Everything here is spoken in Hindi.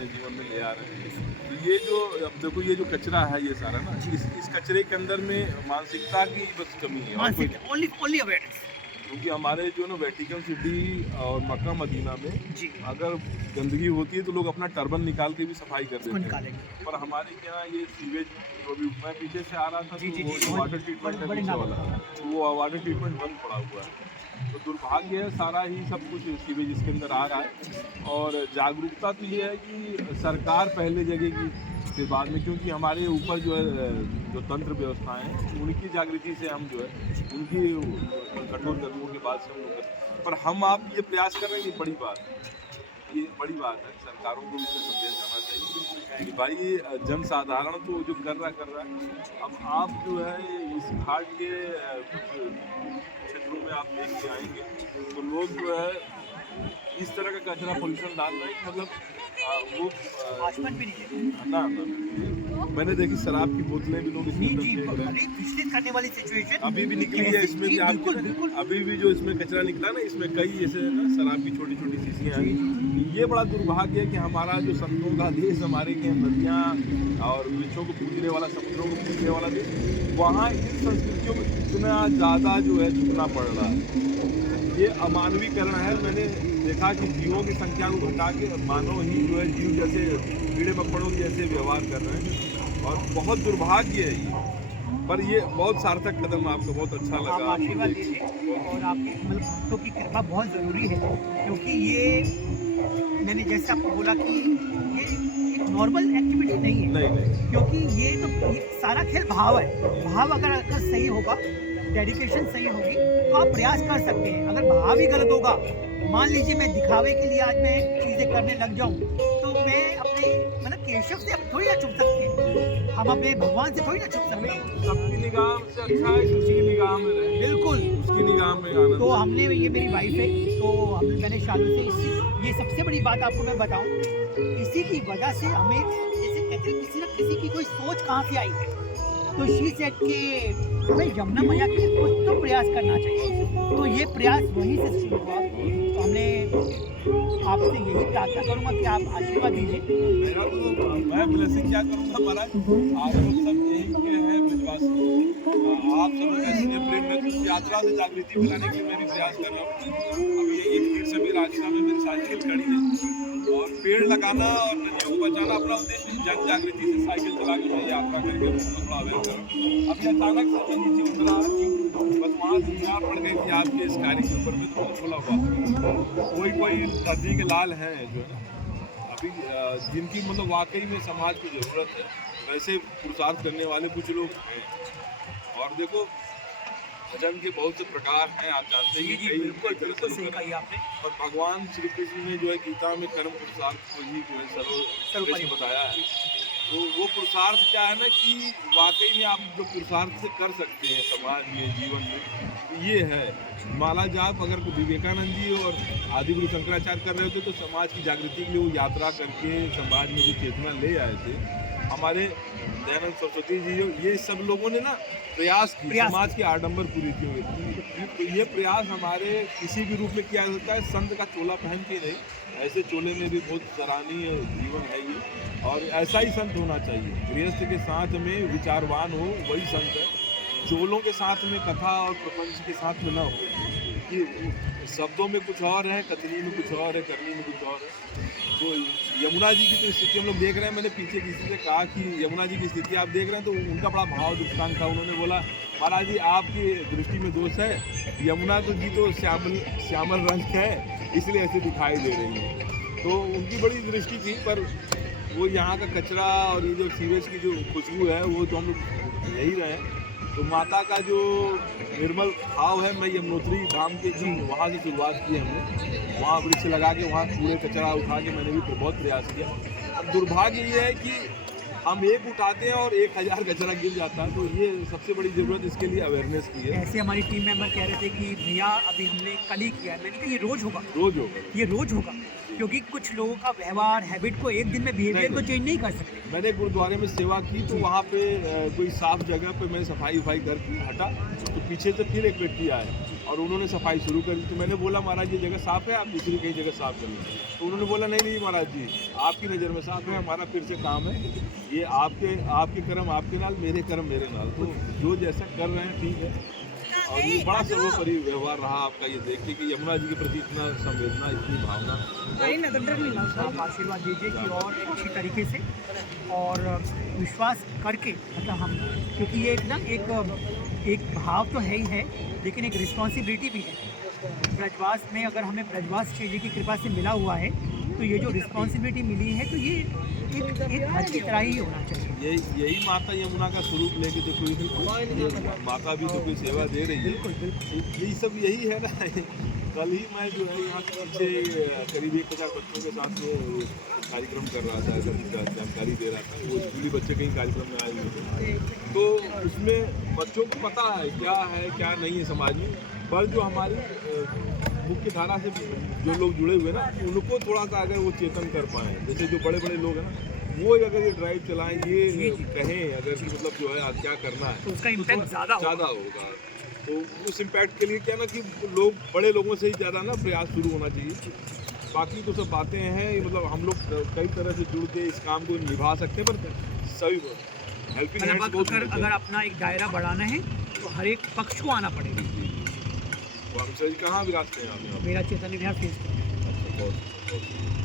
अपने जीवन में ले आ रहे हैं। तो ये जो अब देखो ये जो कचरा है ये सारा ना, इस कचरे के अंदर में मानसिकता की बस कमी है और कोई नहीं। Only awareness. क्योंकि हमारे जो है ना वेटिकन सिटी और मक्का मदीना में जी। अगर गंदगी होती है तो लोग अपना टर्बन निकाल के भी सफाई कर उसको देते हैं। निकालेंगे। पर हमारे यहाँ ये सीवेज जो भी मैं पीछे से आ रहा था जी, तो जी, वो जी, जो बहुत वाटर ट्रीटमेंट है बड़े पीछे नाम। वाला, वो वाटर ट्रीटमेंट बंद पड़ा हुआ है। तो दुर्भाग्य है, सारा ही सब कुछ सीवेज इसके अंदर आ रहा है। और जागरूकता तो ये है कि सरकार पहले जगेगी फिर बाद में, क्योंकि हमारे ऊपर जो है जो तंत्र व्यवस्थाएं हैं उनकी जागृति से हम जो है उनकी कठोर कदमों के बाद से हम लोग पर हम आप ये प्रयास कर रहे हैं, ये बड़ी बात है। ये बड़ी बात है, सरकारों को भी इसमें संदेश जाना चाहिए कि भाई जन साधारण तो जो कर रहा है। अब आप जो है इस घाट के कुछ क्षेत्रों में आप देख के आएंगे तो लोग जो है इस तरह का कचरा पोल्यूशन डाल रहे हैं, मतलब वो आचमन भी नहीं है। ना मैंने देखी शराब की बोतलें भी लोग इसमें जी, अंदर जी, फेंक रहे हैं। अरे विचलित करने वाली सिचुएशन अभी भी निकली है इसमें जी, भी आप बिल्कुल, बिल्कुल। अभी भी जो इसमें कचरा निकला ना, इसमें कई ऐसे ना शराब की छोटी छोटी शीशियाँ जी, हैं। ये बड़ा दुर्भाग्य है कि हमारा जो संतों का देश, हमारे के नदियाँ और वृक्षों को पूजने वाला, समुद्रों को पूजने वाला देश, वहाँ इन संस्कृतियों में इतना ज़्यादा जो है झुकना पड़ रहा है। ये अमानवीकरण है। मैंने देखा कि जीवों की संख्या को घटा के मानव ही जो है जीव जैसे कीड़े मकोड़ों जैसे व्यवहार कर रहे हैं और बहुत दुर्भाग्य है ये। पर ये बहुत सार्थक कदम, आपको बहुत अच्छा आप लगा। आशीर्वाद दीजिए और आपकी मतलब भक्तों की कृपा बहुत ज़रूरी है, क्योंकि ये मैंने जैसे आपको बोला कि ये एक नॉर्मल एक्टिविटी नहीं है। नहीं क्योंकि ये सारा खेल भाव है। भाव अगर सही होगा, डेडिकेशन सही होगी तो आप प्रयास कर सकते हैं। अगर भाव ही गलत होगा, मान लीजिए मैं दिखावे के लिए आज मैं चीज़ें करने लग जाऊं, तो मैं अपने मतलब केशव से अब थोड़ी ना छुप सकते हैं, हम अपने भगवान से थोड़ी ना छुप सकते हैं। सबकी निगाह से अच्छा है कि उसी की निगाह में रहे, बिल्कुल। उसकी निगाह में आनंद। तो हमने ये मेरी वाइफ है, तो मैंने शालू से ये सबसे बड़ी बात आपको मैं बताऊं, इसी की वजह से हमें जैसे कहते हैं किसी न किसी की कोई सोच कहाँ से आई, तो शी सेड के भाई यमुना मैया के लिए कुछ तो प्रयास करना चाहिए। तो ये प्रयास वहीं से शुरू हुआ। तो हमने आपसे यही प्रार्थना करूंगा कि आप आशीर्वाद दीजिए। मेरा तो मैं ब्लेसिंग क्या करूँगा महाराज, आप लोग सब यहीं के हैं ब्रजवासी, आप सब लोग ऐसे प्रेम में इस यात्रा से जागृति फैलाने के लिए मैं भी प्रयास कर रहा हूँ। अभी यही भीड़ सभी रास्ता में मेरी साइकिल खड़ी है और पेड़ लगाना और नदियों को बचाना अपना उद्देश्य, जन जागृति से साइकिल चला के मैं यात्रा करके थोड़ा अवेयर करूँ। अभी अचानक से मैं नीचे उतरा, बस वहाँ से निगाह पड़ गई थी आपके इस कार्य के ऊपर में, तो मुझे बोला हुआ कोई नदी के लाल हैं जो है अभी जिनकी मतलब वाकई में समाज को ज़रूरत है, वैसे पुरुषार्थ करने वाले कुछ लोग हैं। और देखो भजन के बहुत से प्रकार हैं, आप जानते हैं कि बिल्कुल सही कही आपने। और भगवान श्री कृष्ण ने जो है गीता में कर्म पुरुषार्थ को ही जो है सर्वोपरि बताया है। तो वो पुरुषार्थ क्या है ना कि वाकई में आप जो पुरुषार्थ से कर सकते हैं समाज में, जीवन में, तो ये है माला जाप। अगर विवेकानंद जी और आदि गुरु शंकराचार्य कर रहे होते तो समाज की जागृति के लिए वो यात्रा करके समाज में जो चेतना ले आए थे। हमारे दयानंद सरस्वती जी जो ये सब लोगों ने ना प्रयास की समाज की आडंबर पूरी की हुई। तो ये प्रयास हमारे किसी भी रूप में किया जा सकता है, संत का चोला पहन के नहीं, ऐसे चोले में भी बहुत सराहनीय जीवन है ये, और ऐसा ही संत होना चाहिए। गृहस्थ के साथ में विचारवान हो वही संत है, चोलों के साथ में कथा और प्रपंच के साथ में ना हो कि शब्दों में कुछ और है, कथनी में कुछ और है, करनी में कुछ और है। तो यमुना जी की तो स्थिति हम लोग देख रहे हैं। मैंने पीछे किसी से कहा कि यमुना जी की स्थिति आप देख रहे हैं, तो उनका बड़ा भाव दृष्टांत था। उन्होंने बोला महाराज जी आपकी दृष्टि में दोष है, यमुना तो जी तो श्यामल रंग है इसलिए ऐसे दिखाई दे रही है। तो उनकी बड़ी दृष्टि थी, पर वो यहाँ का कचरा और ये जो सीवेज की जो खुशबू है वो तो हम लोग यही रहे हैं। तो माता का जो निर्मल भाव है, मैं यमुनोत्री धाम के जी वहाँ से शुरुआत की हमने, वहाँ वृक्ष लगा के वहाँ कूड़े कचरा उठा के मैंने भी बहुत प्रयास किया। अब दुर्भाग्य ये है कि हम एक उठाते हैं और 1000 कचरा गिर जाता है। तो ये सबसे बड़ी ज़रूरत इसके लिए अवेयरनेस की है। ऐसे हमारी टीम मेंबर कह रहे थे कि भैया अभी हमने कल ही किया है, मैंने कहा ये रोज़ होगा, रोज होगा। ये रोज़ होगा। क्योंकि कुछ लोगों का व्यवहार हैबिट को एक दिन में बिहेवियर को चेंज नहीं कर सकते। मैंने गुरुद्वारे में सेवा की तो वहाँ पे कोई साफ जगह पे मैंने सफाई वफाई करके हटा, तो पीछे से फिर एक व्यक्ति आए और उन्होंने सफाई शुरू कर दी। तो मैंने बोला महाराज ये जगह साफ है, आप दूसरी कहीं जगह साफ कर लीजिए। तो उन्होंने बोला नहीं नहीं महाराज जी, आपकी नज़र में साफ है, हमारा फिर से काम है, ये आपके कर्म आपके नाल, मेरे कर्म मेरे नाल, तो जो जैसा कर रहे हैं ठीक है। और ये बड़ा सर्वोपरि व्यवहार रहा आपका, ये देख के कि यमुना जी के प्रति इतना संवेदना, इतनी भावना। आप आशीर्वाद दीजिए कि और अच्छी तरीके से और विश्वास करके, मतलब हम, क्योंकि ये एक भाव तो है ही है, लेकिन एक रिस्पॉन्सिबिलिटी भी है। ब्रजवास में अगर हमें ब्रजवास जी की कृपा से मिला हुआ है, तो ये जो रिस्पॉन्सिबिलिटी मिली है, तो ये एक घर की तरह ही होना चाहिए। यही माता यमुना का स्वरूप लेके देखो, ये माता भी तो कोई सेवा दे रही है। बिल्कुल बिल्कुल। यही सब यही है ना। कल ही मैं जो है यहाँ से पीछे करीब 1000 बच्चों के साथ में कार्यक्रम कर रहा था, जानकारी दे रहा था। वो स्कूली बच्चे कहीं कार्यक्रम में आए हुए थे, तो उसमें बच्चों को पता है क्या नहीं है समाज में, पर जो हमारी मुख्य धारा से जो लोग जुड़े हुए ना, उनको थोड़ा सा अगर वो चेतन कर पाएँ, जैसे जो बड़े बड़े लोग हैं ना, वो अगर ये ड्राइव चलाएं, ये कहें अगर कि मतलब जो है आज क्या करना है, तो उसका इम्पैक्ट ज़्यादा होगा। तो उस इम्पैक्ट के लिए क्या ना कि लोग बड़े लोगों से ही ज़्यादा ना प्रयास शुरू होना चाहिए। बाकी तो सब बातें हैं, मतलब हम लोग कई तरह से जुड़ के इस काम को निभा सकते हैं, पर सभी हेल्पिंग हैंड्स बहुत अगर अपना एक दायरा बढ़ाना है तो हर एक पक्ष को आना पड़ेगा। तो हम सही कहाँ विराजते हैं आप? मेरा चैतन्य विहार फेस